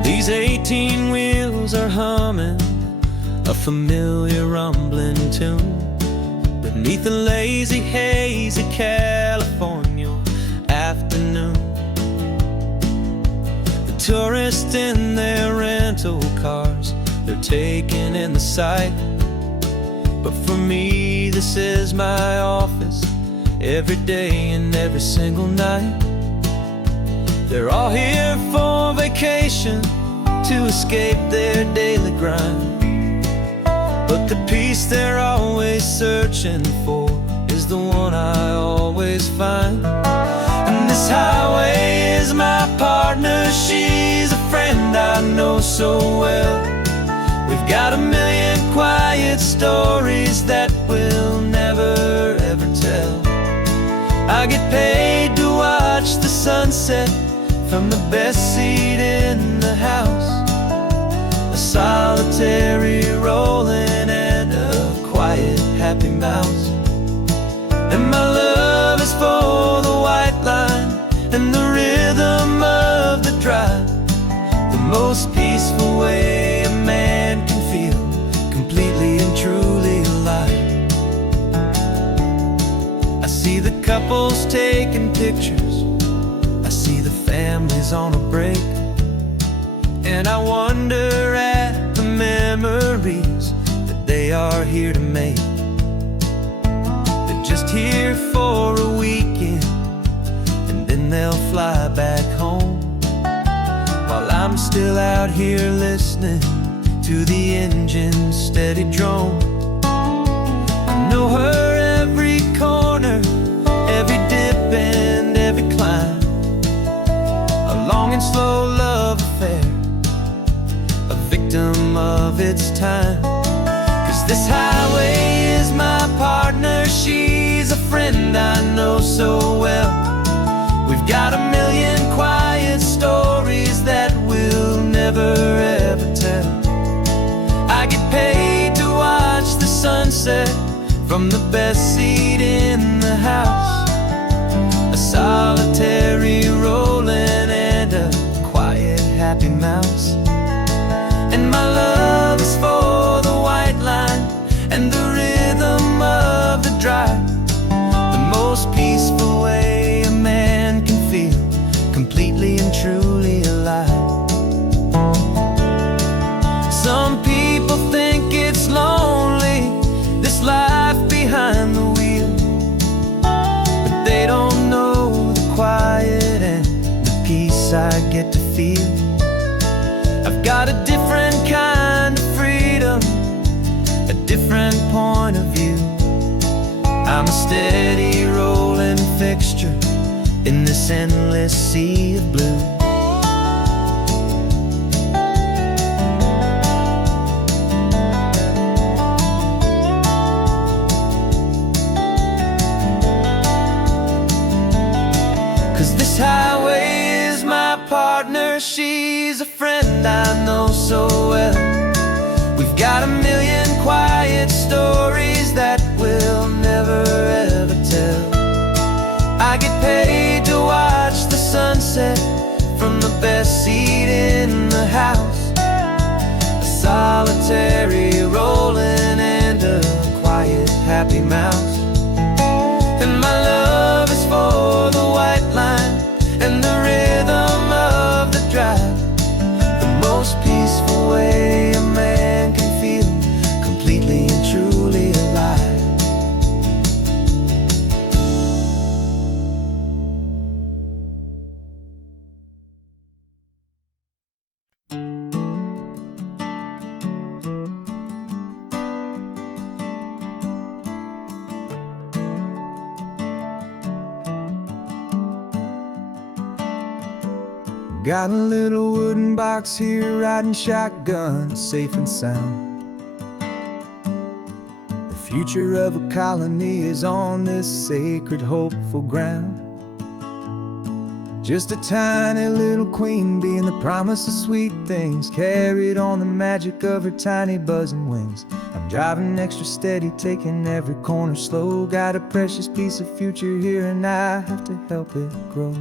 These 18 wheels are humming a familiar rumbling tune beneath the lazy haze of California afternoon. The tourists in their rental cars, they're taking in the sight. But for me, this is my office, every day and every single night. They're all here for vacation, to escape their daily grind. But the peace they're always searching for is the one I always find. And this highway is my partner, she's a friend I know so well. We've got a million quiet stories that we'll never ever tell. I get paid to watch the sunset from the best seat in the house, a solitary rolling and a quiet happy mouse. And my love is for the white line couples taking pictures. I see the families on a break, and I wonder at the memories that they are here to make. They're just here for a weekend, and then they'll fly back home, while I'm still out here listening to the engine's steady drone. I know her every corner, every dip and every climb, a long and slow love affair, a victim of its time. 'Cause this highway is my partner, she's a friend I know so well. We've got a million quiet stories that we'll never ever tell. I get paid to watch the sunset from the best seat in the house, a solitary rolling and a quiet happy mouse. And my love is for the white line and the rhythm of the drive, the most peaceful way a man can feel completely and truly alive. Some people think it's lonely, this life behind the wheel, but they don't know the quiet and the peace I get to feel. I've got a different kind of freedom, a different point of view. I'm a steady rolling fixture in this endless sea of blue. 'Cause this highway is my partner, she's a friend I know so well. We've got a million quiet stories that we'll never ever tell. I get paid to watch the sunset from the best seat in the house, a solitary rolling and a quiet happy mouse. And my love is for the white line and the rhythm of the drive, the most peaceful way a man can feel completely and truly alive. Got a little wooden box here, riding shotgun, safe and sound. The future of a colony is on this sacred, hopeful ground. Just a tiny little queen bee and the promise of sweet things, carried on the magic of her tiny buzzing wings. I'm driving extra steady, taking every corner slow. Got a precious piece of future here and I have to help it grow.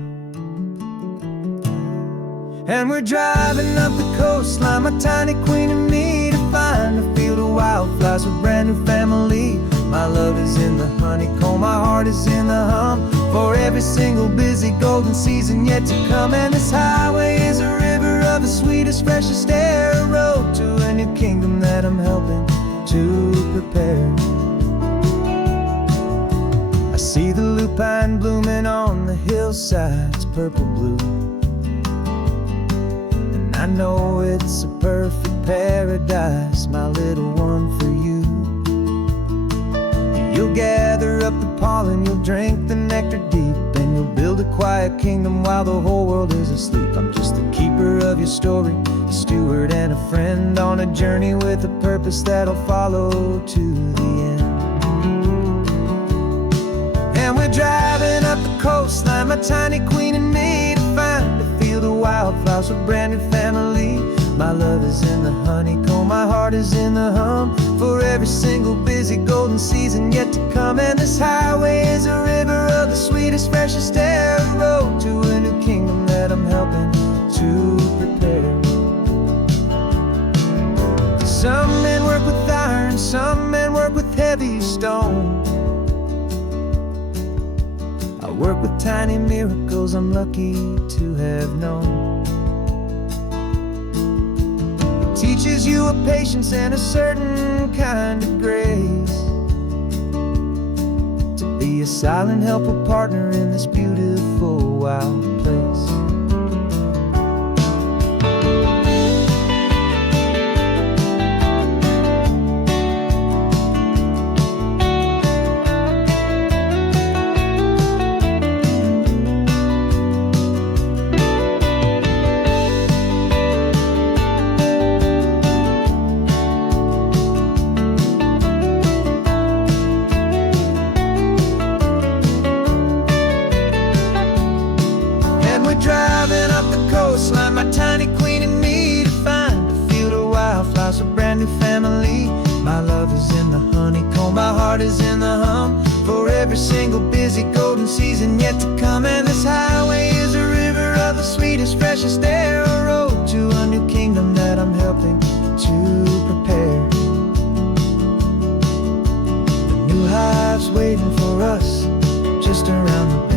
And we're driving up the coastline, my tiny queen and me, to find a field of wildflowers with brand new family. My love is in the honeycomb, my heart is in the hum, for every single busy golden season yet to come. And this highway is a river of the sweetest, freshest air, a road to a new kingdom that I'm helping to prepare. I see the lupine blooming on the hillsides, purple blue, I know it's a perfect paradise, my little one, for you. You'll gather up the pollen, you'll drink the nectar deep, and you'll build a quiet kingdom while the whole world is asleep. I'm just the keeper of your story, a steward and a friend, on a journey with a purpose that'll follow to the end. And we're driving up the coastline, my tiny queen and me, to find a field of wildflowers with brand new family. My love is in the honeycomb, my heart is in the hum, for every single busy golden season yet to come. And this highway is a river of the sweetest, freshest air, a road to a new kingdom that I'm helping to prepare. Some men work with iron, some men work with heavy stone. I work with tiny miracles I'm lucky to have known. It teaches you a patience and a certain kind of grace, to be a silent, helpful partner in this beautiful, wild place. Driving up the coastline, my tiny queen and me, to find a field of wildflowers, a brand new family. My love is in the honeycomb, my heart is in the hum, for every single busy golden season yet to come. And this highway is a river of the sweetest, freshest air, a road to a new kingdom that I'm helping to prepare. The new hive's waiting for us just around the